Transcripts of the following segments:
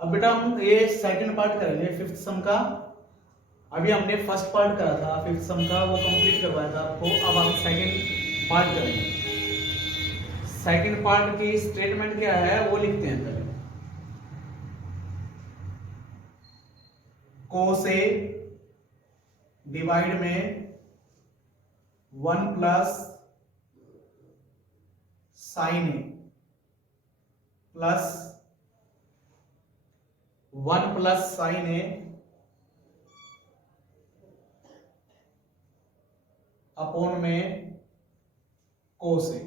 अब बेटा हम ये सेकंड पार्ट करेंगे फिफ्थ सम का। अभी हमने फर्स्ट पार्ट करा था फिफ्थ सम का, वो कंप्लीट करवाया था आपको। अब हम सेकंड पार्ट करेंगे। सेकंड पार्ट की स्टेटमेंट क्या है वो लिखते हैं पहले। को से डिवाइड में 1 प्लस साइन ए प्लस 1 प्लस साइन ए अपॉन में कोस ए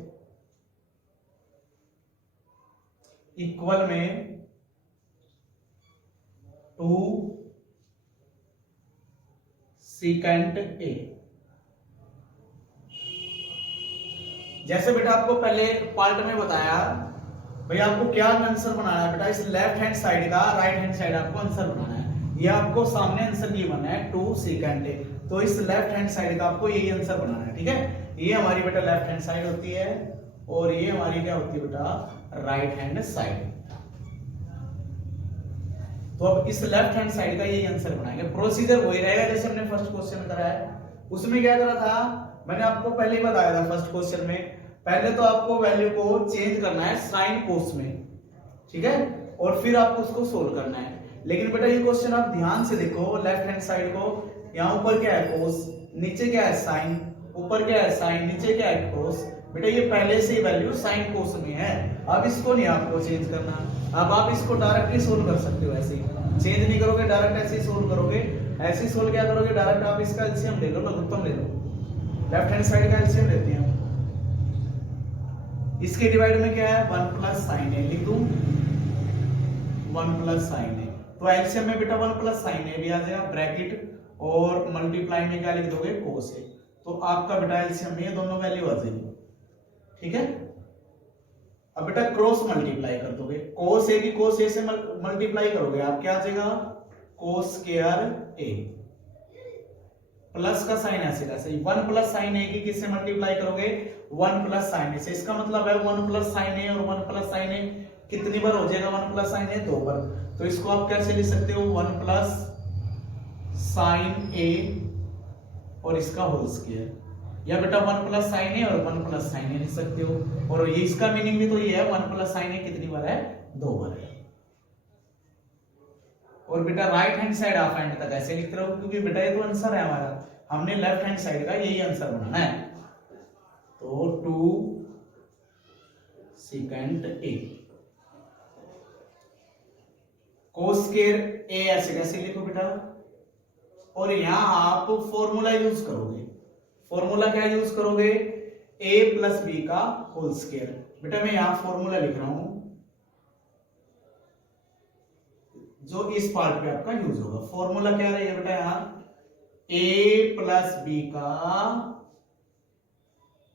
इक्वल में 2 सीकेंट ए। जैसे बेटा आपको पहले पार्ट में बताया भाई आपको क्या आंसर बनाना है बेटा, इस लेफ्ट हैंड साइड का राइट हैंड साइड आपको आंसर बनाना है। ये आपको सामने आंसर ये बनना है 2 सीकेंट ए, तो इस लेफ्ट हैंड साइड का आपको यही आंसर बनाना है। ठीक है, ये हमारी बेटा लेफ्ट हैंड साइड होती है और ये हमारी क्या होती है बेटा राइट हैंड साइड। तो अब इस लेफ्ट हैंड साइड का यही आंसर बनाएंगे। प्रोसीजर वही रहेगा जैसे हमने फर्स्ट क्वेश्चन करा है। उसमें क्या करा था मैंने आपको पहले ही बताया था फर्स्ट क्वेश्चन में, पहले तो आपको वैल्यू को चेंज करना है साइन कोस में, ठीक है, और फिर आपको उसको सोल्व करना है। लेकिन बेटा ये क्वेश्चन आप ध्यान से देखो, लेफ्ट हैंड साइड को, यहाँ ऊपर क्या है कोस, नीचे क्या है साइन, ऊपर क्या है साइन, नीचे क्या है कोस। बेटा ये पहले से ही वैल्यू साइन कोस में है, अब इसको नहीं आपको चेंज करना। अब आप इसको डायरेक्टली सोल्व कर सकते हो, ऐसे ही चेंज नहीं करोगे, डायरेक्ट ऐसे ही सोल्व करोगे। ऐसे ही सोल्व क्या करोगे, डायरेक्ट आप इसका एलसीएम ले लो, लघुत्तम ले लो, लेफ्ट हैंड साइड का एलसीएम लेते हैं। इसके डिवाइड में क्या है 1 प्लस साइन ए, लिख दूं 1 प्लस साइन ए, तो एलसीएम में बेटा 1 प्लस साइन ए भी आ जाएगा ब्रैकेट, और मल्टीप्लाई में क्या लिख दोगे कोस ए, तो आपका बेटा एलसीएम में ये दोनों वैल्यू आ जाएगी। ठीक है, अब बेटा क्रॉस मल्टीप्लाई कर दोगे, कोस ए की कोस ए से मल्टीप्लाई करोगे, आप क्या आ जाएगा कोस स्क्वायर ए, प्लस का साइन ऐसे कैसे 1 प्लस साइन ए की किससे मल्टीप्लाई करोगे 1 प्लस साइन ए से। इसका मतलब है 1 प्लस साइन ए और 1 प्लस साइन ए कितनी बार हो जाएगा 1 प्लस साइन ए 2 बार, तो इसको आप कैसे लिख सकते हो 1 प्लस साइन ए और इसका होल स्क्वायर, या बेटा 1 प्लस साइन ए और 1 प्लस साइन ए लिख सकते हो। और ये इसका मीनिंग भी तो ये है 1 प्लस साइन ए कितनी बार है 2 बार है। और बेटा right hand side half hand तक ऐसे लिखते रहो, क्योंकि बेटा ये तो आंसर है हमारा, हमने लेफ्ट हैंड साइड का यही आंसर बनाना है। तो 2 सेकंड ए कोस स्क्वायर ए ऐसे कैसे लिखो बेटा, और यहां आप फॉर्मूला यूज करोगे। फॉर्मूला क्या यूज करोगे a प्लस बी का होल स्क्वायर। बेटा मैं यहां फॉर्मूला लिख रहा हूं जो इस पार्ट पे आपका यूज होगा। फॉर्मूला क्या रहेगा बेटा यहां a प्लस बी का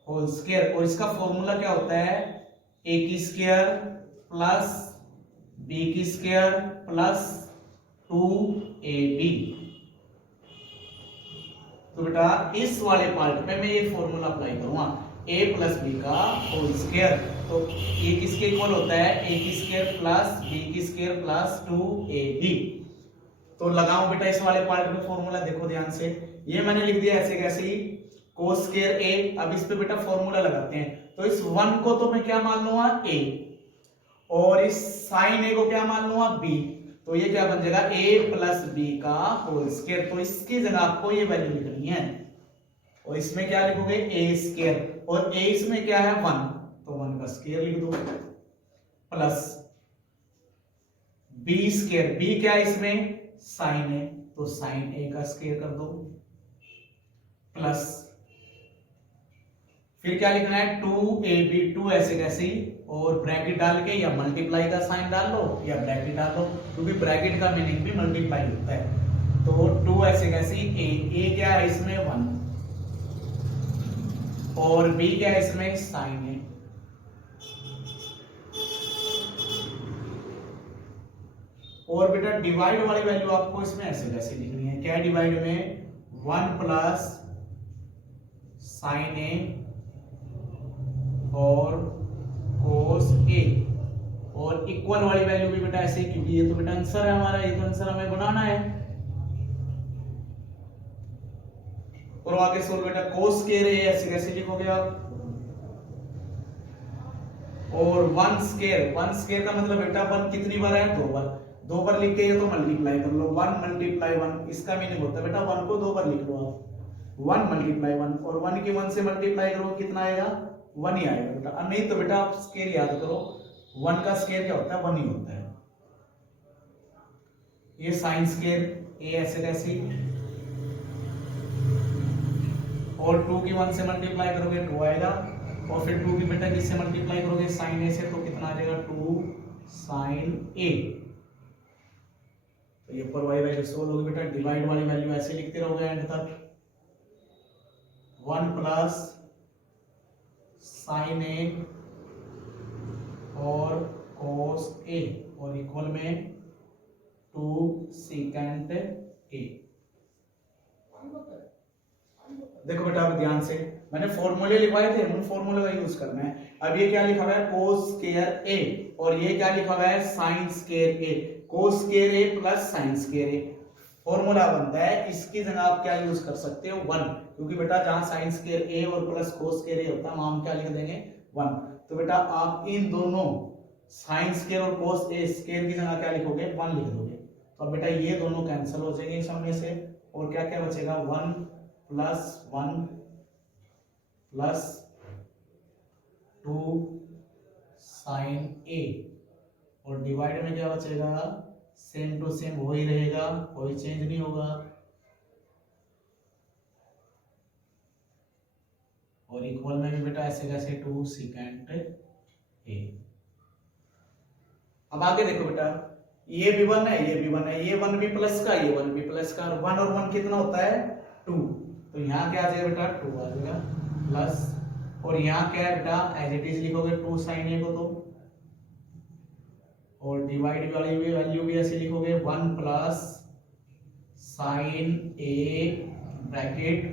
होल स्क्वायर, और इसका फॉर्मूला क्या होता है a की स्क्वायर प्लस b की स्क्वायर प्लस 2ab। तो बेटा इस वाले पार्ट पे मैं ये फॉर्मूला अप्लाई करूंगा a प्लस बी का होल स्क्वायर, तो ये किसके इक्वल होता है a की स्क्वायर प्लस b की स्क्वायर प्लस 2ab। तो लगाऊं बेटा इस वाले पार्ट में फॉर्मूला, देखो ध्यान से, ये मैंने लिख दिया ऐसे कैसे ही कोस स्क्वायर a। अब इस पे बेटा फॉर्मूला लगाते हैं, तो इस 1 को तो मैं क्या मान लूंगा a, और इस साइन a को क्या मान लूंगा b, तो ये क्या बन जाएगा a प्लस बी का होल स्क्वायर। तो इसकी जगह आपको ये वैल्यू लिखनी है, और इसमें क्या लिखोगे a स्क्वायर, और a इसमें क्या है 1, तो 1 का स्क्वायर लिख दो, प्लस b स्क्वायर, b क्या है इसमें साइन है, तो साइन a का स्क्वायर कर दो, प्लस फिर क्या लिखना है 2ab, 2 ऐसे कैसे, और ब्रैकेट डाल के या मल्टीप्लाई का साइन डाल लो या ब्रैकेट डाल लो, क्योंकि ब्रैकेट का मीनिंग भी मल्टीप्लाई होता है। तो 2 ऐसे कैसे a क्या है इसमें 1, और b क्या है इसमें साइन है, और बेटा डिवाइड वाली वैल्यू आपको इसमें ऐसे कैसे लिखनी है, क्या डिवाइड में 1 प्लस साइन ए और कोस ए और इक्वल वाली वैल्यू भी बेटा ऐसे ही, क्योंकि ये तो बेटा आंसर है हमारा, ये तो आंसर हमें बनाना है। और आगे सोल्व बेटा कोस स्क्वायर ए ऐसे कैसे लिखोगे आप, और वन स्क्वायर का मतलब बेटा वन कितनी बार है, दो बार लिख के ये तो मल्टीप्लाई कर लो, वन मल्टीप्लाई वन, इसका मीनिंग होता है बेटा वन को 2 बार लिख लो आप, वन मल्टीप्लाई वन, और वन की वन से मल्टीप्लाई करो कितना आएगा, वन ही आएगा बेटा। और नहीं तो बेटा आप स्क्वायर याद करो, वन का स्क्वायर क्या होता है, वन ही होता है। ये साइन स्क्वायर ए ऐसे कैसी, और 2 की 1 से मल्टीप्लाई करोगे 2 आएगा, और फिर 2 की बेटा किससे मल्टीप्लाई करोगे, साइन ए से, तो कितना आ जाएगा 2 साइन ए। तो ये ऊपर वाली वैल्यू सोल्व होगी बेटा, डिवाइड वाली वैल्यू ऐसे लिखते रहोगे एंड तक, 1 प्लस साइन ए और cos ए और इक्वल में 2 सेकेंड ए। देखो बेटा अब ध्यान से, मैंने फॉर्मूले लिखवाए थे, उन फॉर्मूले का यूज करना है। अब ये क्या लिखा हुआ है, cos स्क्वायर ए, और ये क्या लिखा हुआ है, sin स्क्वायर ए, cos स्क्वायर ए प्लस sin स्क्वायर ए। फॉर्मूला बनता है, इसकी जगह आप क्या यूज कर सकते हो, 1, क्योंकि बेटा जहां sin स्क्वायर ए और प्लस cos स्क्वायर ए होता है वहां हम क्या लिख देंगे 1। तो बेटा आप इन दोनों sin स्क्वायर और cos ए स्क्वायर की जगह क्या लिखोगे, 1 लिख दोगे। तो अब बेटा ये दोनों कैंसिल हो जाएंगे सामने से, और क्या क्या बचेगा, 1 प्लस 1 प्लस 2 साइन ए, और डिवाइड में क्या बचेगा, सेम टू सेम वो ही रहेगा, कोई चेंज नहीं होगा, और इक्वल में भी बेटा ऐसे कैसे 2 सेकेंड ए। अब आगे देखो बेटा, ये भी 1 है, ये भी 1 है, ये 1 भी प्लस का, ये 1 भी प्लस का, 1 और 1 कितना होता है 2, तो यहाँ क्या आ जाएगा बेटा 2 आ जाएगा प्लस, और यहाँ क्या है बेटा एज इट इज लिखोगे 2 साइन ए को, तो और डिवाइड वाली वैल्यू भी ऐसे लिखोगे 1 plus sign A bracket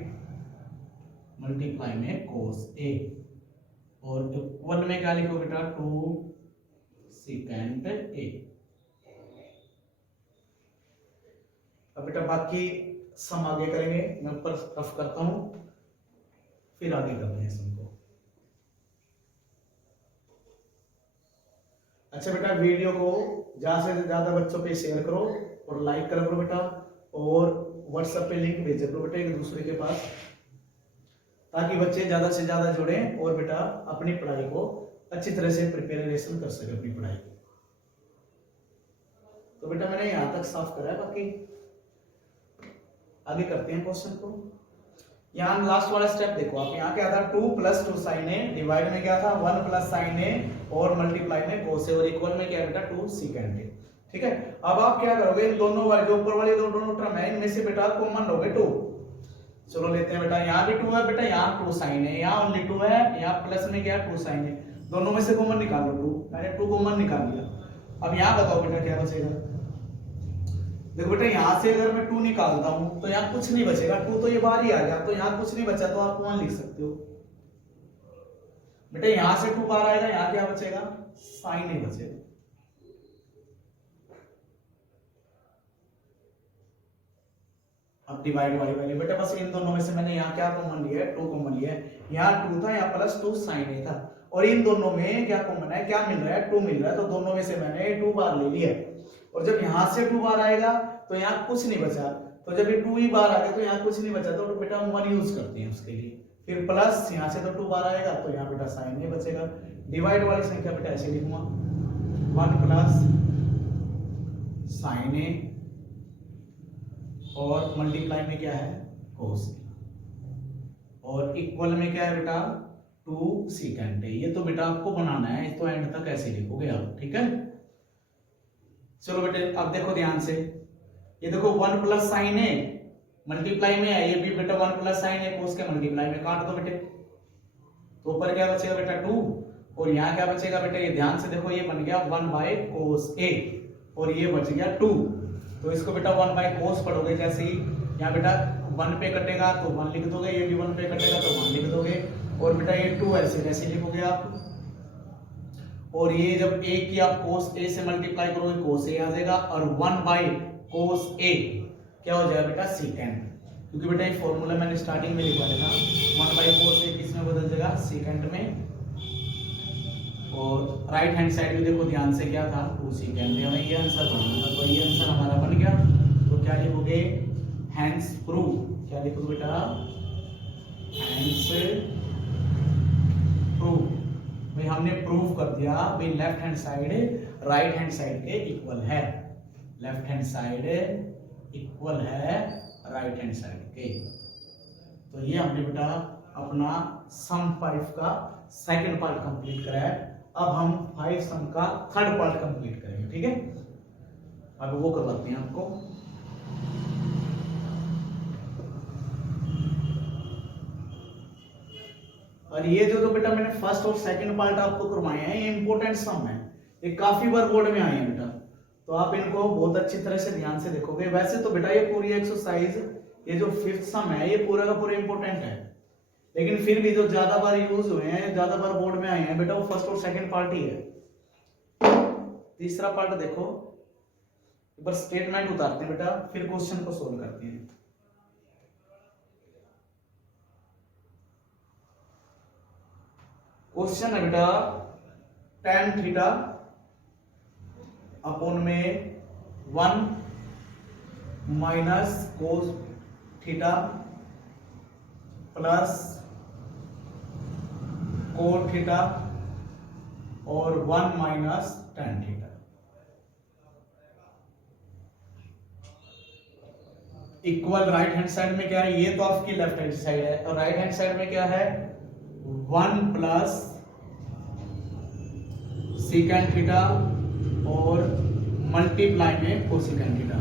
multiply में cos ए, और इक्वल में क्या लिखो बेटा 2 सेकेंड ए। अब बेटा बाकी सम आगे करेंगे, मैं ऊपर रफ करता हूं, फिर आगे करते हैं सम को। अच्छा बेटा वीडियो को ज्यादा से ज्यादा बच्चों पे शेयर करो और लाइक करो बेटा, और व्हाट्सएप पे लिंक भेज करो बेटा एक दूसरे के पास, ताकि बच्चे ज्यादा से ज्यादा जुड़े और बेटा अपनी पढ़ाई को अच्छी तरह से प्रिपरेशन कर सके अपनी पढ़ाई की। तो बेटा मैंने यहां तक साफ करा है, बाकी आगे करते हैं क्वेश्चन को। यहाँ लास्ट वाला स्टेप देखो आप, यहाँ क्या था 2 प्लस 2 साइन ए, डिवाइड में क्या था 1 प्लस साइन ए, और मल्टीप्लाई में cos ए, और इक्वल में क्या है बेटा 2 सेकेंड ए। ठीक है, अब आप क्या करोगे, इन दोनों वाले जो ऊपर वाली दोनों टर्म है इनमें से बेटा कॉमन लोगे 2। चलो लेते हैं बेटा, यहाँ भी 2 है बेटा, यहाँ 2 साइन है, यहाँ ओनली 2 है, यहाँ प्लस में क्या 2 साइन है, दोनों में से कॉमन निकाल लो 2, मैंने 2 कॉमन निकाल लिया। अब यहाँ बताओ बेटा क्या बचेगा, देखो बेटा यहाँ से अगर मैं 2 निकालता हूं तो यहाँ कुछ नहीं बचेगा, 2 तो ये बाहर ही आ गया, तो यहाँ कुछ नहीं बचा, तो आप 1 लिख सकते हो बेटा। यहाँ से 2 बाहर आएगा, यहाँ क्या बचेगा, साइन ही बचेगा। अब डिवाइड वाली वैल्यू बेटा बस इन दोनों में से मैंने यहाँ क्या कॉमन लिया है, 2 कॉमन लिया है, यहाँ 2 था, यहाँ प्लस 2 साइन ए था, और इन दोनों में क्या कॉमन है, क्या मिल रहा है 2 मिल रहा है, तो दोनों में से मैंने 2 बार ले लिया। और जब यहां से 2 बार आएगा तो यहाँ कुछ नहीं बचा, तो जब ये 2 ही बार आ गया तो यहाँ कुछ नहीं बचा, तो बेटा हम 1 यूज करते हैं उसके लिए। फिर प्लस यहाँ से तो 2 बार आएगा तो यहाँ बेटा साइन ए बचेगा। डिवाइड वाली संख्या बेटा ऐसे लिखूंगा 1 प्लस साइन ए, और मल्टीप्लाई में क्या है cos ए, और इक्वल में क्या है बेटा 2 सेकेंड ए। ये तो बेटा आपको बनाना है, तो एंड तक ऐसे लिखोगे आप, ठीक है। चलो बेटे अब देखो ध्यान से, ये देखो 1 प्लस साइन ए मल्टीप्लाई में है, ये भी बेटा 1 प्लस साइन ए cos के मल्टीप्लाई में, काट दो बेटे, तो ऊपर क्या बचेगा बेटा 2, और यहाँ क्या बचेगा बेटा, ये ध्यान से देखो, ये बन गया 1 बाय cos ए, और ये बच गया 2, तो इसको बेटा 1 बाय cos पढ़ोगे जैसे ही, यहाँ बेटा 1 पे कटेगा तो 1 लिख दोगे, ये भी 1 पे कटेगा तो 1 लिख दोगे, और बेटा ये 2 ऐसे ऐसे लिखोगे आप, और ये जब a की आप cos a से मल्टीप्लाई करोगे cos a आ जाएगा, और 1 बाई cos a क्या हो जाएगा बेटा सेकेंड, क्योंकि बेटा ये फॉर्मूला मैंने स्टार्टिंग में लिखवा देना, 1 बाई cos a किस में बदल जाएगा सेकेंड में, और राइट हैंड साइड में देखो ध्यान से क्या था 2 सेकेंड में, हमें ये आंसर बनाना था, तो ये आंसर हमारा बन गया। तो क्या लिखोगे हैंस प्रूव, क्या लिखोगे बेटा हैंस प्रूव, भाई हमने प्रूव कर दिया भाई left hand side right hand side के इक्वल है, लेफ्ट हैंड साइड इक्वल है राइट हैंड साइड के। तो ये हमने बेटा अपना सम 5 का सेकंड पार्ट कंप्लीट करा है। अब हम 5 सम का थर्ड पार्ट कंप्लीट करेंगे, ठीक है। अब वो करवाते हैं आपको। और ये जो बेटा मैंने फर्स्ट और सेकंड पार्ट आपको करवाए हैं, ये इंपॉर्टेंट सम है, ये काफी बार बोर्ड में आए हैं बेटा, तो आप इनको बहुत अच्छी तरह से ध्यान से देखोगे। वैसे तो बेटा ये पूरी एक्सरसाइज, ये जो 5th सम है ये पूरा का पूरा इंपॉर्टेंट है, लेकिन फिर भी जो ज्यादा बार यूज हुए हैं, ज्यादा बार बोर्ड में आए हैं बेटा, वो फर्स्ट और सेकंड पार्ट ही है। तीसरा पार्ट देखो, एक बार स्टेटमेंट उतारते हैं बेटा, फिर क्वेश्चन को सोल्व करते हैं। क्वेश्चन है बेटा tan थीटा अपॉन में 1 minus cos theta plus cot theta और 1 minus tan theta equal right hand side में क्या है, ये तो आपकी लेफ्ट हैंड साइड है, और राइट हैंड साइड में क्या है 1 प्लस सेकेंड थीटा और मल्टीप्लाई में कोसेकेंड थीटा।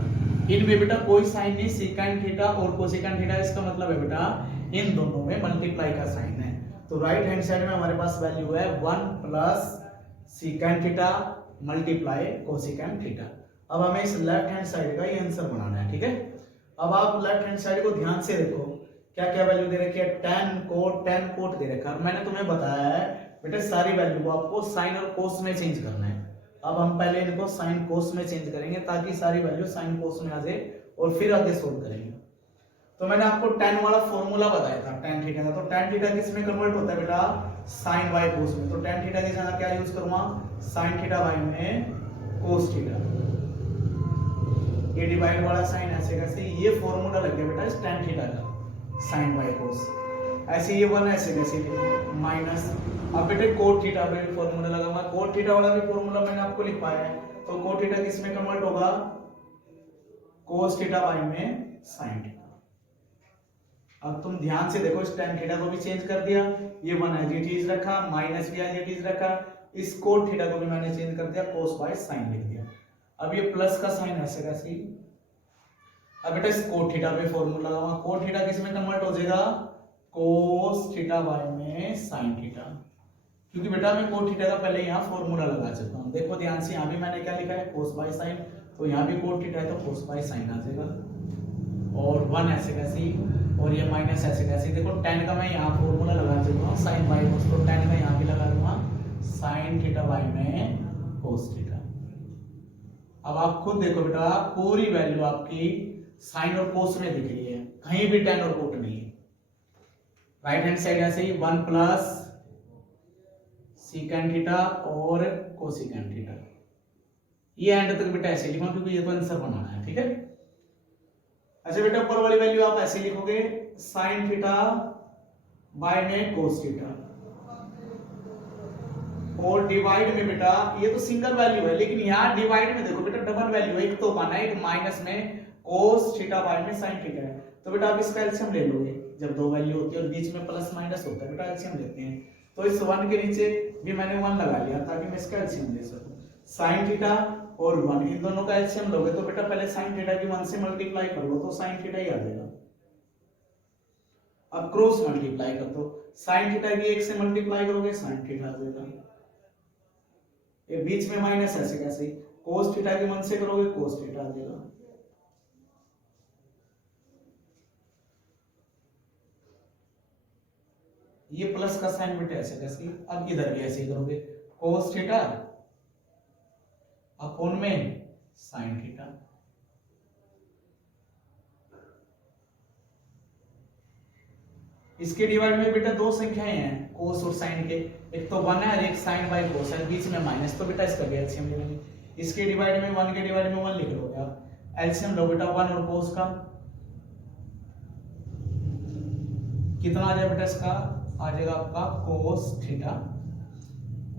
इनमें बेटा कोई साइन नहीं, सेकेंड थीटा और कोसेकेंड थीटा, इसका मतलब है बेटा इन दोनों में मल्टीप्लाई का साइन है। तो राइट हैंड साइड में हमारे पास वैल्यू है 1 plus second theta multiply cosecant theta. अब हमें इस लेफ्ट हैंड साइड का ये आंसर बनाना है, ठीक है। अब आप लेफ्ट हैंड साइड को ध्यान से देखो, क्या क्या वैल्यू दे रखी है, tan कोट दे रखा है। मैंने तुम्हें बताया है बेटा सारी वैल्यू को आपको साइन और कोस में चेंज करना है। अब हम पहले इनको साइन कोस में चेंज करेंगे ताकि सारी वैल्यू साइन कोस में आ जाए, और फिर आगे सोल्व करेंगे। तो मैंने आपको tan वाला फॉर्मूला बताया था tan थीटा का, तो tan थीटा किस में कन्वर्ट होता है बेटा sin y कोस में। तो tan थीटा की जगह क्या यूज करूंगा sin थीटा y में कोस थीटा, ये डिवाइड वाला साइन ऐसे कैसे, ये फॉर्मूला लग गया बेटा इस tan थीटा का sin y कोस, ऐसे ये 1 ऐसे कैसे माइनस। अब बेटे कोट थीटा पे भी फॉर्मूला लगाऊंगा, कोट थीटा वाला भी फॉर्मूला मैंने आपको लिखवाया है। तो कोट थीटा किस में कन्वर्ट होगा कोस थीटा y में sin थीटा। अब तुम ध्यान से देखो, इस tan थीटा को भी चेंज कर दिया, ये 1 एज इट इज रखा, माइनस भी एज इट इज रखा, इस कोट थीटा को भी मैंने चेंज कर दिया, cos बाय sin लिख दिया। अब ये प्लस का साइन ऐसे कैसे, अब बेटा इस कोट थीटा पे फॉर्मूला लगाऊंगा, कोट थीटा किस में कन्वर्ट हो जाएगा cos थीटा y में sin थीटा, क्योंकि बेटा मैं कोट थीटा का पहले यहाँ फॉर्मूला लगा चुका हूँ। देखो ध्यान से, यहाँ भी मैंने क्या लिखा है cos बाय sin, तो यहाँ भी कोट थीटा है तो cos बाय sin आ जाएगा, और 1 ऐसे कैसे, और ये माइनस ऐसे कैसे। देखो tan का मैं यहाँ फॉर्मूला लगा चुका हूँ sin बाय cos, तो tan का यहाँ भी लगा दूंगा sin थीटा y में cos थीटा। अब आप खुद देखो बेटा, पूरी वैल्यू आपकी साइन और कोस में दिख रही है, कहीं भी tan और कोट नहीं है। राइट हैंड साइड ऐसे ही 1 प्लस सेकेंड थीटा और कोसेकेंड थीटा, ये एंड तक बेटा ऐसे लिखो क्योंकि ये तो आंसर बनाना है, ठीक है। अच्छा बेटा ऊपर वाली वैल्यू आप ऐसे लिखोगे sin थीटा बाय में cos थीटा, और डिवाइड में बेटा ये तो सिंगल वैल्यू है, लेकिन यहाँ डिवाइड में देखो बेटा डबल वैल्यू है, एक तो वन है एक माइनस में cos थीटा बाय में sin थीटा है। तो बेटा आप इसका एलसीएम ले लोगे, जब दो वैल्यू होती है और बीच में प्लस माइनस होता है बेटा एलसीएम लेते हैं। तो इस 1 के नीचे भी मैंने 1 लगा लिया ताकि मैं इसका एलसीएम ले सकूं। sin थीटा और 1 इन दोनों का एलसीएम लोगे तो बेटा पहले sin थीटा की 1 से मल्टीप्लाई कर लो तो sin थीटा ही आ जाएगा। अब क्रॉस मल्टीप्लाई कर दो, sin थीटा की 1 से मल्टीप्लाई करोगे sin थीटा आ जाएगा, ये बीच में माइनस ऐसे कैसे, cos थीटा की 1 से करोगे cos थीटा आ जाएगा। ये प्लस का साइन बेटा ऐसे कैसे, अब इधर भी ऐसे ही करोगे कोस थीटा अपॉन में साइन थीटा। इसके डिवाइड में बेटा दो संख्याएं हैं कोस और साइन के, एक तो 1 है और एक साइन बाई कोस है, बीच में माइनस, तो बेटा इसका भी एलसीएम ले लेंगे। इसके डिवाइड में 1 के डिवाइड में 1 लिख लो आप, एलसीएम लो बेटा 1 और कोस का कितना आ जाएगा बेटा, इसका आ जाएगा आपका कोस थीटा।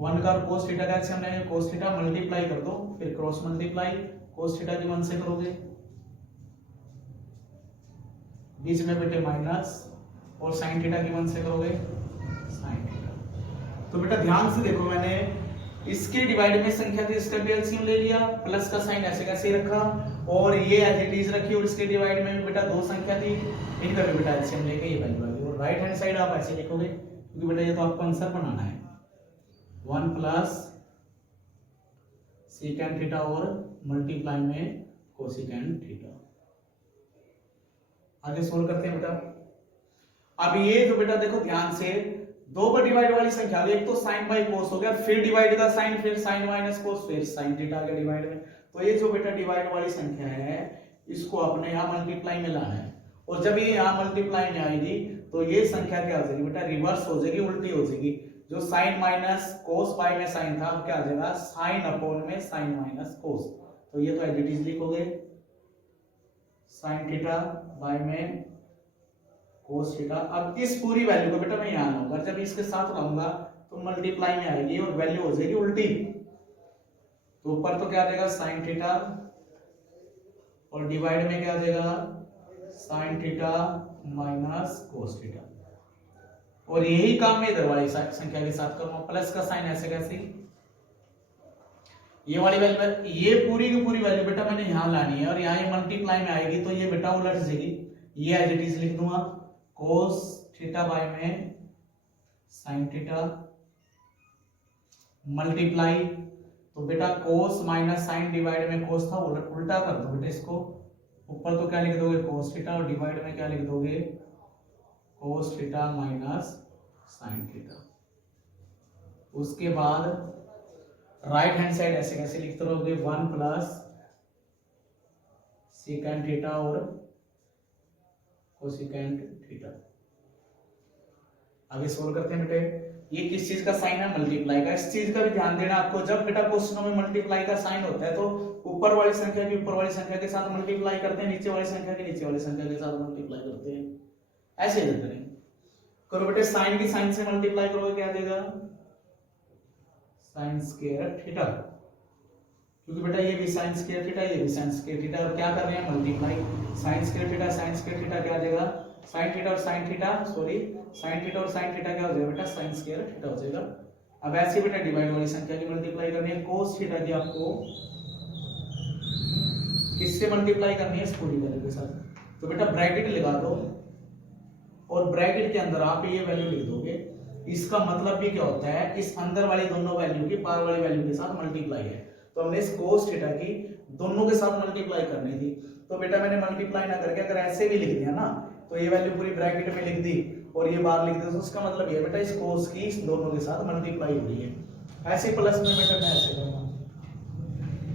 1 का और कोस थीटा का एलसीएम लेंगे, कोस थीटा मल्टीप्लाई कर दो, फिर क्रॉस मल्टीप्लाई कोस थीटा की 1 से करोगे, बीच में बेटे माइनस, और साइन थीटा की 1 से करोगे साइन थीटा। तो बेटा ध्यान से देखो, मैंने इसके डिवाइड में संख्या थी, इसका भी एलसीएम ले लिया, प्लस का साइन ऐसे कैसे रखा, और ये एज इट इज रखी, और इसके डिवाइड में भी बेटा दो संख्या थी, इनका भी बेटा एलसीएम लेके ये वैल्यू आ गई। और राइट हैंड साइड आप ऐसे लिखोगे, क्योंकि बेटा ये तो आपको आंसर बनाना है, 1 प्लस सेकेंड थीटा और मल्टीप्लाई में कोसेकेंड थीटा। आगे सोल्व करते हैं बेटा। अब ये जो बेटा देखो ध्यान से, दो पर डिवाइड वाली संख्या, एक तो साइन बाई कोस हो गया, फिर डिवाइड का साइन, फिर साइन माइनस कोस, फिर साइन थीटा के डिवाइड में। तो ये जो बेटा डिवाइड वाली संख्या है, इसको अपने यहां मल्टीप्लाई में लाना है, और जब ये यहां मल्टीप्लाई में आएगी तो ये संख्या क्या हो जाएगी बेटा, रिवर्स हो जाएगी, उल्टी हो जाएगी। जो साइन माइनस कोस बाई में साइन था, अब क्या आ जाएगा, साइन अपॉन में साइन माइनस कोस। तो ये तो एज इट इज लिखोगे, साइन थीटा बाय में कोस थीटा। अब इस पूरी वैल्यू को बेटा मैं यहां लाऊंगा, जब इसके साथ लाऊंगा तो मल्टीप्लाई में आएगी और वैल्यू हो जाएगी उल्टी। तो ऊपर तो क्या आ जाएगा साइन थीटा, और डिवाइड में क्या आ जाएगा sine theta minus cos theta. और यही काम मैं इधर वाली संख्या के साथ करूंगा, प्लस का साइन ऐसे कैसे, ये वाली वैल्यू, ये पूरी की पूरी वैल्यू बेटा मैंने यहां लानी है, और यहां ये मल्टीप्लाई में आएगी तो ये बेटा उलट जाएगी, ये एज इट इज लिख दूंगा, कोस थीटा बाय में साइन थीटा मल्टीप्लाई, तो बेटा कोस माइनस साइन डिवाइड में कोस था, उल्टा कर दो बेटा इसको, ऊपर तो क्या लिख दोगे कोस थीटा, और डिवाइड में क्या लिख दोगे cos theta minus sine theta. उसके बाद राइट हैंड साइड ऐसे कैसे लिखते रहोगे, 1 प्लस सेकेंड थीटा और कोसेकेंड थीटा। आगे सोल्व करते हैं बेटे। ये किस चीज का साइन है, मल्टीप्लाई का। इस चीज का भी ध्यान देना आपको, जब बेटा क्वेश्चनों में मल्टीप्लाई का साइन होता है तो ऊपर वाली संख्या की ऊपर वाली संख्या के साथ मल्टीप्लाई करते हैं, नीचे वाली संख्या की नीचे वाली संख्या के साथ मल्टीप्लाई करते हैं, ऐसे ही करें। करो बेटे, साइन की साइन से मल्टीप्लाई करोगे क्या देगा, साइन स्क्वायर थीटा, क्योंकि बेटा ये भी साइन स्क्वायर थीटा, ये भी साइन स्क्वायर थीटा, और क्या कर रहे हैं multiply, sign square theta sine square theta क्या देगा, साइन थीटा और sine theta, sorry sine theta और साइन थीटा क्या हो जाएगा बेटा, साइन स्क्वायर थीटा हो जाएगा। अब ऐसे बेटा डिवाइड वाली संख्या की मल्टीप्लाई करनी है, कोस थीटा की आपको किससे मल्टीप्लाई करनी है, इस पूरी वैल्यू के साथ। तो बेटा ब्रैकेट लगा दो, और ब्रैकेट के अंदर आप ये वैल्यू लिख दोगे। इसका मतलब भी क्या होता है, इस अंदर वाली दोनों वैल्यू की पार वाली वैल्यू के साथ मल्टीप्लाई है, तो हमने इस कोस थीटा की दोनों के साथ मल्टीप्लाई करनी थी। तो बेटा मैंने मल्टीप्लाई ना करके अगर ऐसे भी लिख दिया ना, तो ये वैल्यू पूरी ब्रैकेट में लिख दी और ये बाहर लिख दी, तो उसका मतलब ये बेटा इस कोस की इस दोनों के साथ मल्टीप्लाई हो रही है। ऐसे प्लस में बेटा मैं ऐसे करूंगा,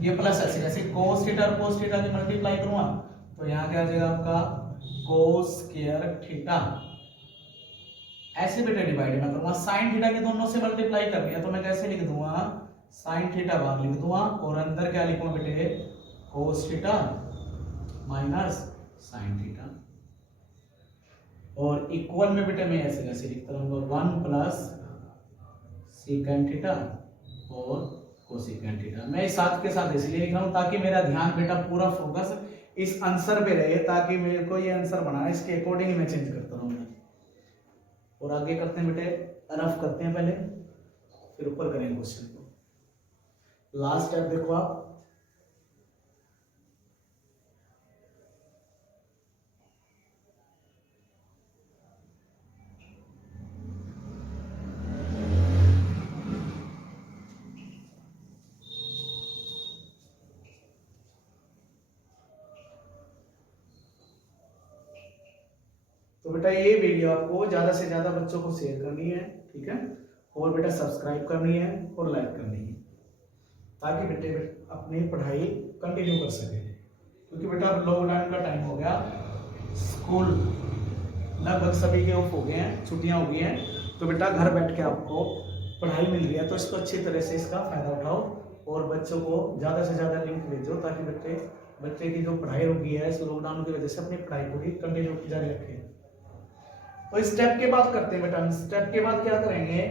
ये प्लस ऐसे जैसे कोस थीटा और कोस थीटा की मल्टीप्लाई करूंगा, तो यहाँ क्या आ जाएगा आपका कोस स्क्वायर थीटा। ऐसे बेटा डिवाइड में करूंगा, साइन थीटा की दोनों से मल्टीप्लाई करनी है, तो मैं कैसे लिख दूंगा, साइन थीटा बाहर लिख दूंगा, और अंदर क्या लिखूंगा बेटे, cos theta minus sine theta. और इक्वल में बेटे मैं ऐसे कैसे लिखता रहूंगा, 1 प्लस सेकेंड थीटा और कोसेकेंड थीटा। मैं इस साथ के साथ इसलिए लिख रहा हूं ताकि मेरा ध्यान बेटा पूरा फोकस इस आंसर पे रहे, ताकि मेरे को ये आंसर बनाना है, इसके अकॉर्डिंग मैं चेंज करता रहूंगा। और आगे करते हैं बेटे, रफ करते हैं पहले, फिर ऊपर करेंगे क्वेश्चन को। लास्ट स्टेप देखो आप, तो बेटा ये वीडियो आपको ज्यादा से ज्यादा बच्चों को शेयर करनी है, ठीक है। और बेटा सब्सक्राइब करनी है और लाइक करनी है, ताकि बेटे अपनी पढ़ाई कंटिन्यू कर सके। क्योंकि बेटा लॉकडाउन का टाइम हो गया, स्कूल लगभग सभी के ऑफ हो गए हैं, छुट्टियां हो गई हैं, तो बेटा घर बैठ के आपको पढ़ाई मिल रही है, तो इसको अच्छी तरह से इसका फायदा उठाओ और बच्चों को ज़्यादा से ज़्यादा लिंक भेजो, ताकि बच्चे की जो पढ़ाई रुकी है इस लॉकडाउन की वजह से अपनी पढ़ाई पूरी कंटिन्यू जारी रखें। तो स्टेप के बाद करते हैं बेटा, स्टेप के बाद क्या करेंगे,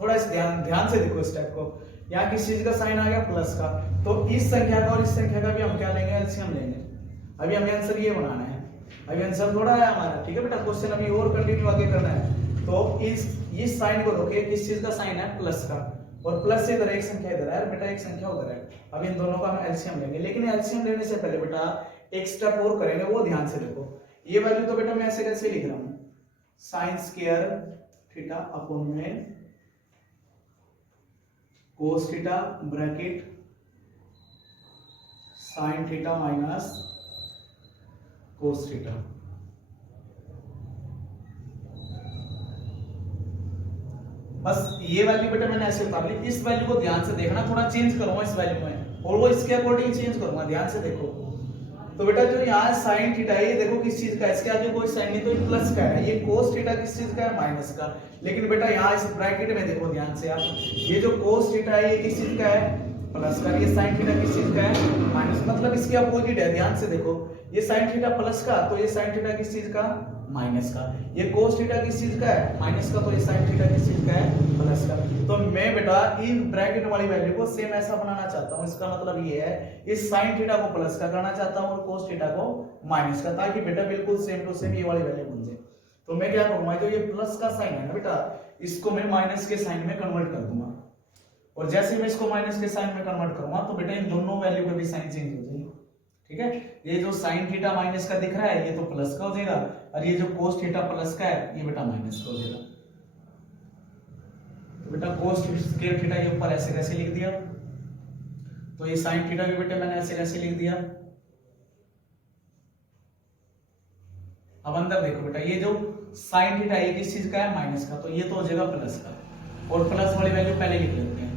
थोड़ा इस ध्यान से देखो स्टेप को। यहाँ किस चीज का साइन आ गया, प्लस का, तो इस संख्या का और इस संख्या का भी हम क्या लेंगे, एलसीएम लेंगे। अभी हमें आंसर ये बनाना है, अभी आंसर थोड़ा है हमारा, ठीक है बेटा, क्वेश्चन अभी और कंटिन्यू आगे करना है। तो इस साइन को देखिए, किस चीज का साइन है, प्लस का, और प्लस से इधर एक संख्या इधर है बेटा, एक संख्या उधर है। अब इन दोनों का हम एलसीएम लेंगे, लेकिन एलसीएम लेने से पहले बेटा एक स्टेप और करेंगे, वो ध्यान से देखो। ये वैल्यू तो बेटा मैं ऐसे कैसे लिख रहा हूं, साइन स्क्वायर थीटा अपॉन में कोस theta bracket sine theta minus cos theta. बस ये वैल्यू बेटा मैंने ऐसे उतार ली। इस वैल्यू को ध्यान से देखना, थोड़ा चेंज करूंगा इस वैल्यू में, और वो इसके अकॉर्डिंग चेंज करूंगा, ध्यान से देखो। तो बेटा जो यहाँ साइन थीटा है, ये देखो किस चीज का है, इसके आगे कोई साइन नहीं, तो ये प्लस का है। ये कोस थीटा किस चीज का है, माइनस का। लेकिन बेटा यहाँ इस ब्रैकेट में देखो ध्यान से आप, ये जो कोस थीटा है ये किस चीज का है, प्लस का। ये साइन थीटा किस चीज का है, माइनस, मतलब इसके अपोजिट है। ध्यान से देखो, ये साइन थीटा प्लस का, तो ये साइन थीटा किस चीज का, माइनस का। ये कोस थीटा किस चीज का है, माइनस का, तो ये साइन थीटा किस चीज का है, प्लस का। तो मैं बेटा इन ब्रैकेट वाली वैल्यू को सेम ऐसा बनाना चाहता हूं। इसका मतलब ये है, इस साइन थीटा को प्लस का करना चाहता हूं और कोस थीटा को माइनस का, ताकि बेटा बिल्कुल सेम टू सेम ये वाली वैल्यू बन जाए। तो मैं क्या करूंगा, जो ये प्लस का साइन है ना बेटा, इसको मैं माइनस के साइन में कन्वर्ट कर दूंगा, और जैसे मैं इसको माइनस के साइन में कन्वर्ट करूंगा तो बेटा इन दोनों वैल्यू का भी साइन चेंज हो जाएगा, ठीक है। ये जो साइन थीटा माइनस का दिख रहा है ये तो प्लस का हो जाएगा, और ये जो कोस थीटा प्लस का है ये बेटा माइनस का हो जाएगा। तो बेटा कोस स्क्वायर थीटा के ऊपर ऐसे कैसे लिख दिया, तो ये साइन थीटा भी बेटा मैंने ऐसे कैसे लिख दिया। अब अंदर देखो बेटा, ये जो साइन थीटा ये किस चीज का है, माइनस का, तो ये तो हो जाएगा प्लस का, और प्लस वाली वैल्यू पहले लिख लेते हैं।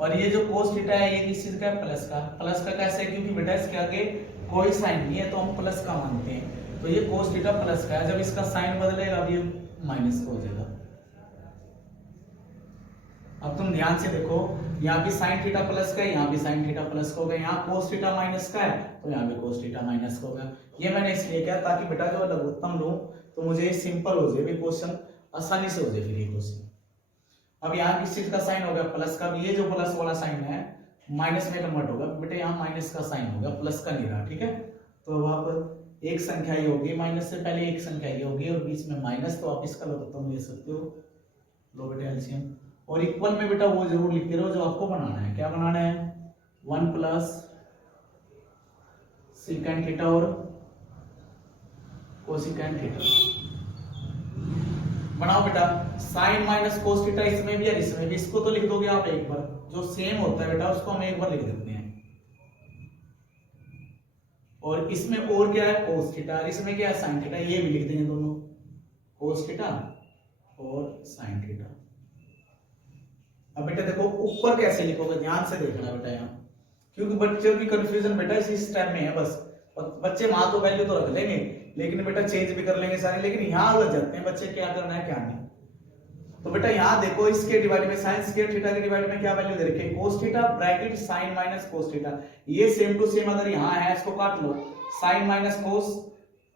और ये जो कोस थीटा है ये किस चीज का है, प्लस का। प्लस का कैसे, क्योंकि बेटा इसके आगे कोई साइन नहीं है तो हम प्लस का मानते हैं, तो ये कोस थीटा प्लस का है। जब इसका साइन बदलेगा अब ये माइनस का हो जाएगा। अब तुम ध्यान से देखो, यहाँ भी साइन थीटा प्लस का है, यहाँ भी साइन थीटा प्लस का हो गया, यहाँ कोस थीटा माइनस का है तो यहाँ भी कोस थीटा माइनस का हो गया। ये मैंने इसलिए किया ताकि बेटा जो लघुत्तम लूं तो मुझे सिंपल हो जाए, क्वेश्चन आसानी से हो जाए फिर ये क्वेश्चन। अब यहाँ किस चीज का साइन हो गया, प्लस का। ये जो प्लस वाला साइन है माइनस में कन्वर्ट होगा बेटे, यहाँ माइनस का साइन होगा, प्लस का नहीं रहा, ठीक है। तो वहां पर एक संख्या ही होगी, माइनस से पहले एक संख्या ही होगी और बीच में माइनस, तो आप इसका लघुत्तम ले सकते हो, लो बेटा एलसीएम। और इक्वल में बेटा वो जरूर लिखते रहो जो आपको बनाना है। क्या बनाना है, 1 प्लस सेकेंड थीटा और कोसेकेंड थीटा बनाओ बेटा। साइन माइनस कोस थीटा इसमें भी और इसमें भी, इसको तो लिख दोगे आप एक बार, जो सेम होता है बेटा उसको हम एक बार लिख देते हैं। और इसमें और क्या है, कोस थीटा, इसमें क्या है, साइन थीटा, ये भी लिख देंगे दोनों, कोस थीटा और साइन थीटा। अब बेटा देखो ऊपर कैसे लिखोगे, ध्यान से देखना बेटा यहाँ, क्योंकि बच्चों की कंफ्यूजन बेटा इसी स्टेप में है। बस बच्चे वहां तो वैल्यू तो रख लेंगे लेकिन बेटा चेंज भी कर लेंगे सारे, लेकिन यहाँ उलझ जाते हैं बच्चे, क्या करना है क्या नहीं। तो बेटा यहाँ देखो, इसके डिवाइड में साइन स्क्वायर थीटा के डिवाइड में क्या वैल्यू दे रखी है, cos theta bracket sine minus cos theta. ये सेम टू सेम अगर यहाँ है इसको काट लो, साइन माइनस कोस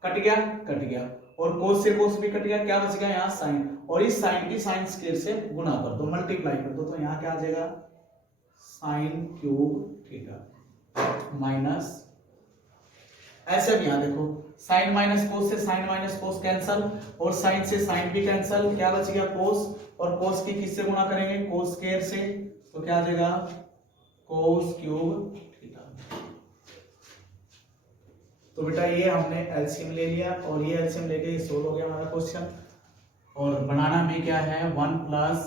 कट गया, और कोस से कोस भी कट गया, क्या बच गया यहाँ साइन, और इस साइन की साइन स्क्वायर से गुणा कर दो, मल्टीप्लाई कर दो, तो यहाँ क्या आ जाएगा, साइन क्यूब थीटा माइनस, ऐसे भी यहाँ देखो साइन माइनस कोस से साइन माइनस कोस कैंसल, और साइन से साइन भी कैंसल, क्या बच गया कोस, और कोस की किससे गुणा करेंगे, कोस स्क्वायर से, तो क्या आ जाएगा कोस क्यूब थीटा। तो बेटा ये हमने एलसीएम ले लिया, और ये एलसीएम लेके ये सोल्व हो गया हमारा क्वेश्चन। और बनाना में क्या है, 1 प्लस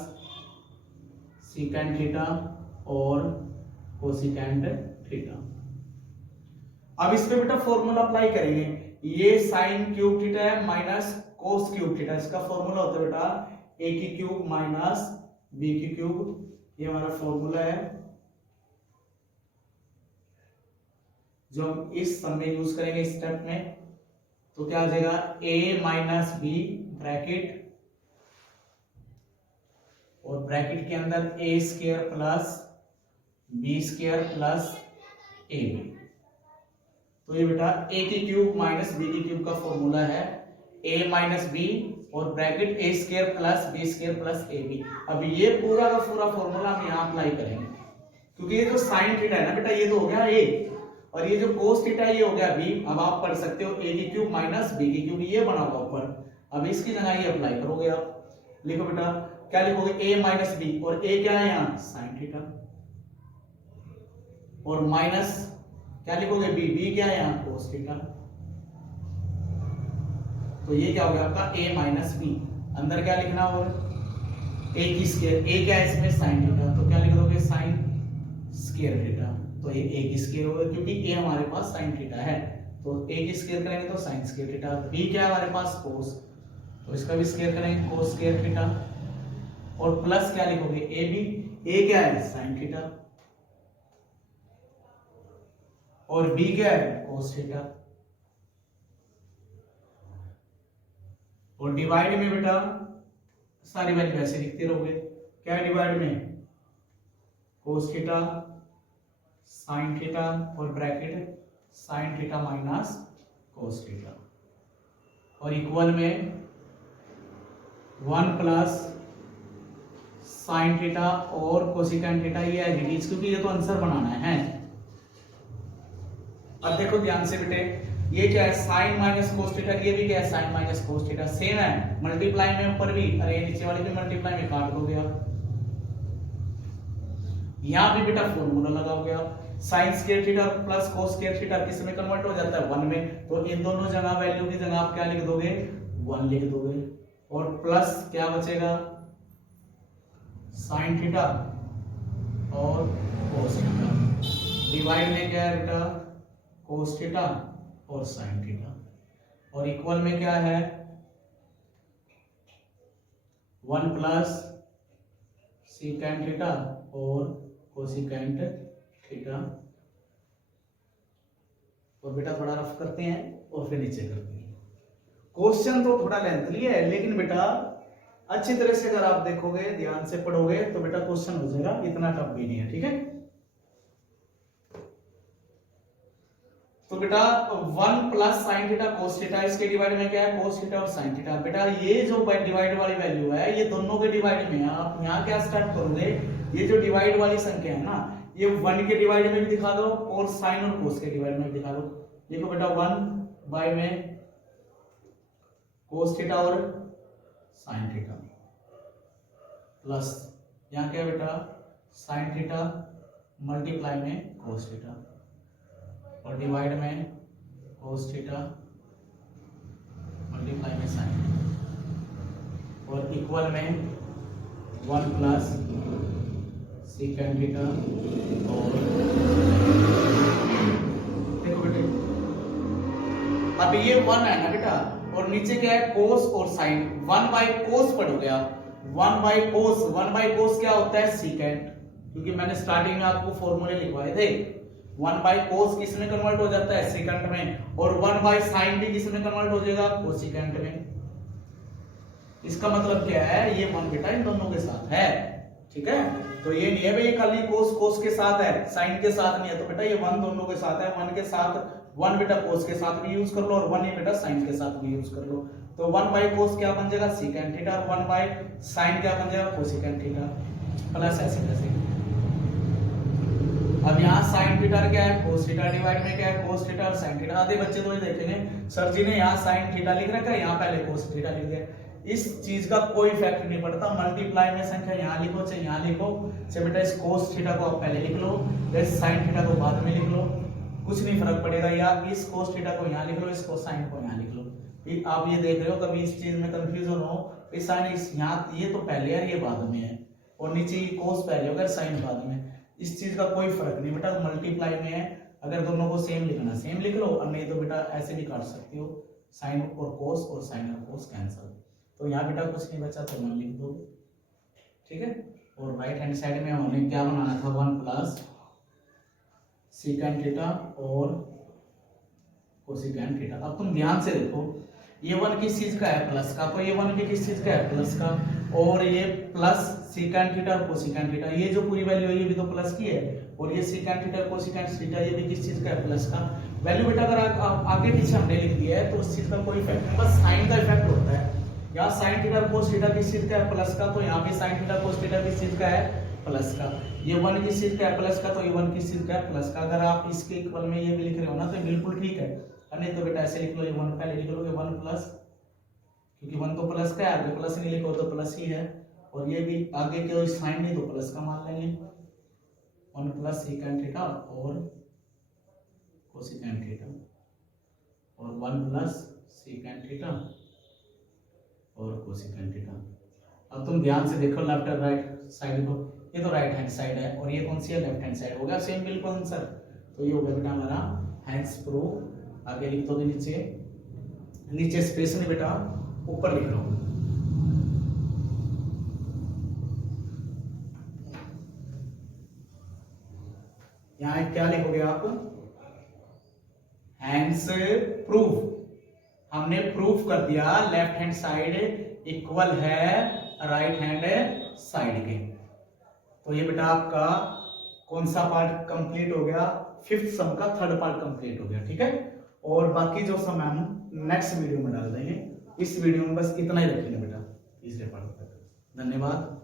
सेकेंड थीटा और कोसेकेंड थीटा। अब इस पे बेटा फॉर्मूला अप्लाई करेंगे, ये साइन क्यूब थीटा है माइनस कोस क्यूब थीटा, इसका फॉर्मूला होता है बेटा a की क्यूब माइनस बी की क्यूब, ये हमारा फॉर्मूला है जो हम इस सम में यूज करेंगे इस स्टेप में। तो क्या आ जाएगा a माइनस बी ब्रैकेट और ब्रैकेट के अंदर a square plus B square plus A B. तो ये बेटा a की क्यूब माइनस बी की क्यूब का फॉर्मूला है a माइनस बी और bracket a square plus B square plus A B. अब ये पूरा का पूरा फॉर्मूला हम यहाँ अप्लाई करेंगे क्योंकि ये जो साइन थीटा है ना बेटा ये तो हो गया a और ये जो कोस थीटा ये हो गया b। अब आप पढ़ सकते हो a की क्यूब माइनस b की क्यूब, ये बना हुआ ऊपर। अब इसकी जगह ये अप्लाई करोगे आप। लिखो बेटा क्या लिखोगे a माइनस बी और a क्या है यहाँ साइन थीटा और माइनस क्या लिखोगे b क्या है यहाँ कोस थीटा। तो ये क्या हो गया आपका a माइनस बी। अंदर क्या लिखना होगा a की स्क्वायर, a क्या है इसमें साइन थीटा, तो क्या लिख दोगे साइन स्क्वायर थीटा। तो ये a की स्क्वायर होगा क्योंकि a हमारे पास साइन थीटा है, तो a की स्क्वायर करेंगे तो साइन स्क्वायर थीटा। b क्या है हमारे पास कोस, तो इसका भी स्क्वायर करेंगे कोस स्क्वायर थीटा और प्लस क्या लिखोगे ए बी, a क्या है साइन थीटा और b क्या है कोस थीटा। और डिवाइड में बेटा सारी वैल्यू ऐसे लिखते रहोगे। क्या है डिवाइड में कोस थीटा साइन थीटा और bracket sine theta minus cos theta और इक्वल में 1 प्लस साइन थीटा और कोसिकेंट थीटा, ये है डिटीज क्योंकि ये तो आंसर बनाना है। अब देखो ध्यान से बेटे ये क्या है साइन माइनस कोस थीटा, ये भी क्या है sine minus cos theta, same है। मल्टीप्लाई में ऊपर भी, अरे नीचे वाले भी मल्टीप्लाई में काट दोगे आप। यहां भी बेटा फॉर्मूला लगाओगे आप, sign square theta plus cos square theta किस में कन्वर्ट हो जाता है 1 में, तो इन दोनों जगह वैल्यू की जगह आप क्या लिख दोगे 1 लिख दोगे और प्लस क्या बचेगा साइन थीटा और कोस थीटा। डिवाइड में क्या है बेटा कोस थीटा और साइन थीटा और इक्वल में क्या है 1 प्लस सीकेंट थीटा और कोसिकेंट थीटा। और बेटा थोड़ा रफ करते हैं और फिर नीचे करते हैं। क्वेश्चन तो थोड़ा लेंथली है लेकिन बेटा अच्छी तरह से अगर आप देखोगे ध्यान से पढ़ोगे तो बेटा क्वेश्चन हो जाएगा, इतना टफ भी नहीं है। ठीक है तो बेटा 1 plus sine theta cos theta, इसके डिवाइड में क्या है कोस थीटा और साइन थीटा। बेटा ये जो डिवाइड वाली वैल्यू है ये दोनों के डिवाइड में है। आप यहाँ क्या स्टार्ट करोगे, ये जो डिवाइड वाली संख्या है ना ये 1 के डिवाइड में भी दिखा दो और साइन और कोस के डिवाइड में भी दिखा दो। देखो बेटा 1 बाय में कोस थीटा और साइन थीटा प्लस यहाँ क्या बेटा साइन थीटा मल्टीप्लाई में कोस थीटा और डिवाइड में कोस थीटा मल्टीप्लाई में साइन और इक्वल में 1 प्लस सीकेंट थीटा और देखो बेटे अब ये 1 है ना बेटा और नीचे क्या है कोस और साइन। 1 बाय कोस पढ़ोगे आप, 1 बाय कोस क्या होता है सीकेंट, क्योंकि मैंने स्टार्टिंग में आपको फॉर्मूले लिखवाए थे। 1 बाय कोस किस में कन्वर्ट हो जाता है सेकंड में और 1 बाय साइन भी किस में कन्वर्ट हो जाएगा कोसिकेंट में। इसका मतलब क्या है ये 1 बेटा इन दोनों के साथ है। ठीक है तो ये नहीं है भाई ये खाली कोस के साथ है साइन के साथ नहीं है, तो बेटा ये 1 दोनों के साथ है। 1 के साथ 1 बेटा कोस के साथ भी यूज कर लो और 1 ये बेटा साइन के साथ भी यूज कर लो। तो 1 बाय कोस क्या बन जाएगा सीकेंट थीटा और 1 बाय साइन क्या बन जाएगा कोसिकेंट थीटा प्लस ऐसे कैसे। अब यहाँ साइन थीटा क्या है कोस थीटा, डिवाइड में क्या है कोस थीटा और साइन थीटा। आधे बच्चे तो ये देखेंगे सर जी ने यहाँ साइन थीटा लिख रखा है यहाँ पहले कोस थीटा लिख दिया। इस चीज का कोई इफेक्ट नहीं पड़ता। मल्टीप्लाई में संख्या यहाँ लिखो चाहे यहाँ लिखो, चाहे बेटा इस कोस थीटा को आप पहले लिख लो इस साइन थीटा को बाद में लिख लो, कुछ नहीं फर्क पड़ेगा। या इस कोस थीटा को यहाँ लिख लो इस कोसाइन को यहाँ लिख लो। आप ये देख रहे हो कभी इस चीज में कंफ्यूजन हो, इस साइन इस यहाँ ये तो पहले है ये बाद में है और नीचे ये कोस पहले होगा साइन बाद में। इस चीज का कोई फर्क नहीं बेटा, मल्टीप्लाई में है अगर दोनों को सेम लिखना सेम लिख लो और नहीं तो बेटा ऐसे भी काट सकते हो साइन और साइन और कोस कैंसिल। तो यहाँ बेटा कुछ नहीं बचा तो 1 लिख दो। ठीक है। और राइट हैंड साइड में हमें क्या बनाना था, 1 प्लस सेकेंड थीटा और कोसेकेंड थीटा। अब तुम ध्यान से देखो, ये 1 किस चीज का है, प्लस का, तो ये 1 भी किस चीज का है, प्लस का, और ये प्लस सेकेंड थीटा और कोसेकेंड थीटा, ये जो पूरी वैल्यू है ये भी तो प्लस की है, और ये सेकेंड थीटा कोसेकेंड थीटा ये भी किस चीज का है, प्लस का। वैल्यू बेटा अगर आगे पीछे हमने लिख दिया है तो उस चीज का कोई इफेक्ट नहीं, बस साइन का इफेक्ट होता है। यहाँ साइन थीटा कोस थीटा किस चीज का है, प्लस का, तो यहाँ पे साइन थीटा कोस थीटा किस चीज का है, प्लस का। ये 1 किस चीज का है, प्लस का, तो ये 1 किस चीज का है, प्लस का। अगर आप इसके इक्वल में ये भी लिख रहे हो ना तो बिल्कुल ठीक है, नहीं तो बेटा ऐसे लिख लो, ये 1 पहले लिख लो, ये 1 प्लस, क्योंकि 1 तो प्लस का है, आगे प्लस नहीं लिखो तो प्लस ही है, और ये भी आगे कोई साइन नहीं तो प्लस का मान लेंगे, 1 प्लस सेकेंड थीटा और कोसेकेंड थीटा, और 1 प्लस सेकेंड थीटा और कोसेकेंड थीटा। अब तुम ध्यान से देखो लेफ्ट और राइट साइड को, ये तो राइट हैंड साइड है और ये कौन सी है, लेफ्ट हैंड साइड, हो गया सेम बिल्कुल आंसर। तो ये हो गया बेटा हमारा हैंस प्रूफ। आगे लिख दोगे नीचे, नीचे स्पेस नहीं बेटा ऊपर लिख लो, यहाँ क्या लिखोगे आप, हैंस प्रूफ। हमने प्रूफ कर दिया लेफ्ट हैंड साइड इक्वल है राइट हैंड साइड के। तो ये बेटा आपका कौन सा पार्ट कंप्लीट हो गया, 5th सम का 3rd पार्ट कंप्लीट हो गया, ठीक है। और बाकी जो सम हम नेक्स्ट वीडियो में डाल देंगे, इस वीडियो में बस इतना ही रखेंगे बेटा, तीसरे पार्ट तक। धन्यवाद।